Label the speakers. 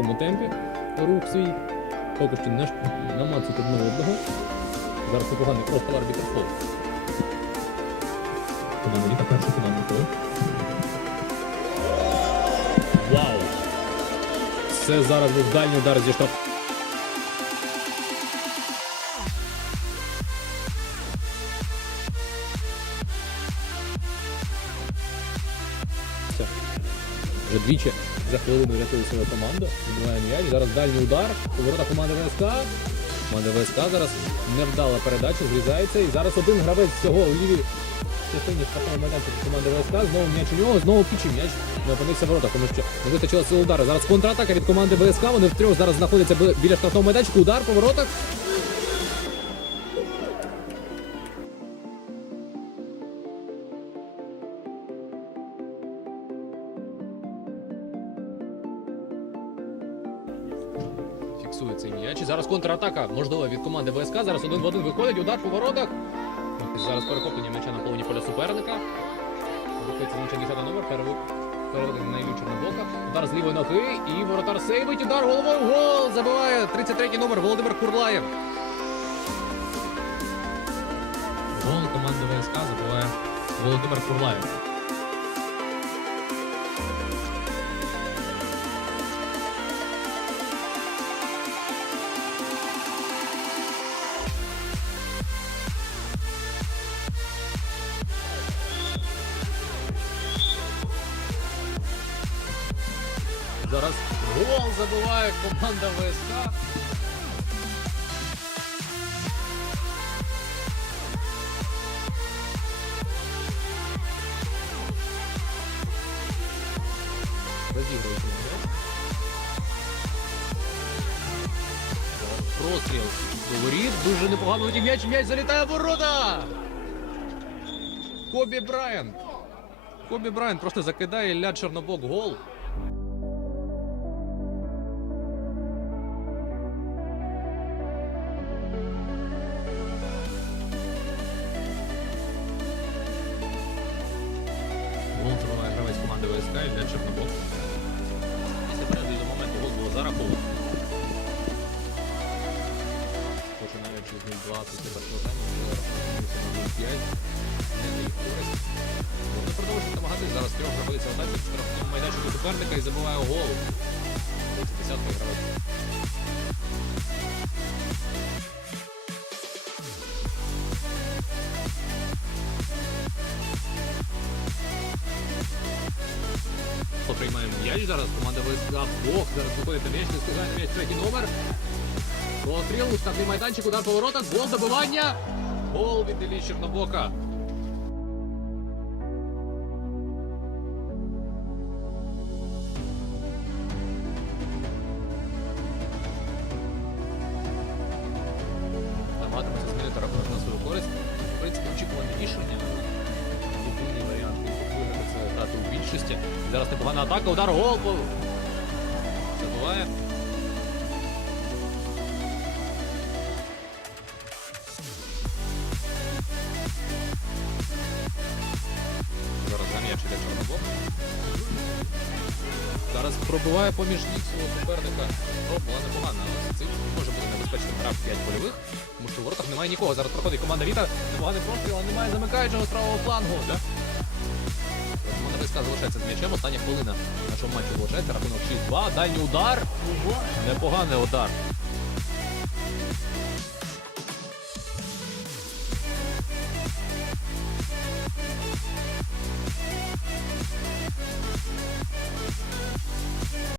Speaker 1: такому темпі рух свій. Поки що не намацуть одне одного. Зараз непоганий просто арбітр фол. Команда Віта, перша команда фол. Вау! Це зараз був дальній удар зі. Все. Вже двічі за хвилину рятує свою команду. Відбиває м'яч. Зараз дальній удар. Поворота команди ВСК. Команда ВСК зараз невдала передача, зрізається. І зараз один гравець всього у лівій частині штрафного майданчика команди ВСК. Знову м'яч у нього, знову кічі м'яч не опинився в воротах, тому що не вистачило сил удару. Зараз контратака від команди ВСК. Вони втрьох зараз знаходяться біля штрафного майданчика. Удар по воротах. Фіксує цей м'яч. Зараз контратака, можливо, від команди ВСК. Зараз один в один виходить, удар по воротах. Зараз перехоплення м'яча на половині поля суперника. Рухається з м'яча 10 номер, перевод... переведення на Ілю Чорнобока. Удар з лівої ноги і воротар сейвить. Удар головою. Гол! Забиває 33 номер Володимир Курлаєв. Гол команди ВСК забиває Володимир Курлаєв. Зараз гол забиває команда ВСК. Розігрують. Простріл до воріт. Дуже непогано летів м'яч. М'яч залітає в ворота. Кобі Брайант. Кобі Брайант просто закидає Ілля Чорнобок. Гол команди ВСК для Чорнобок. Після перегляду до моменту гол було зараховано. Починаючи з 0-2 після першого тайму, було рахунок 0-5. Не на намагатись. Зараз трьох знаходиться в атаці в штрафному майданчику суперника і забиває гол. 30-й гравець. Приймаємо м'яч зараз. Команда ВСК Бог зараз виходить на м'яч, не встигає на м'яч третій номер. Простріл, штрафний майданчик, удар по воротах, гол добивання. Гол від Іллі Чорнобока. Намагатимося змінити рахунок на свою користь. В принципі, очікуване рішення. Єдиний варіант, який виграти, це грати у більшості. Зараз непогана атака, удар, гол. Забуває. Зараз на м'яч іде Чорнобок. Зараз пробиває поміж ніг свого суперника. О, була непогана, може бути небезпечним грав 5 польових, тому що в воротах немає нікого. Зараз проходить команда Віта. Непоганий простріл, але немає замикаючого з правого флангу. Да? ВСК залишається з м'ячем. Остання хвилина нашого матчу залишається. Рахунок 6-2. Дальній удар. Непоганий удар.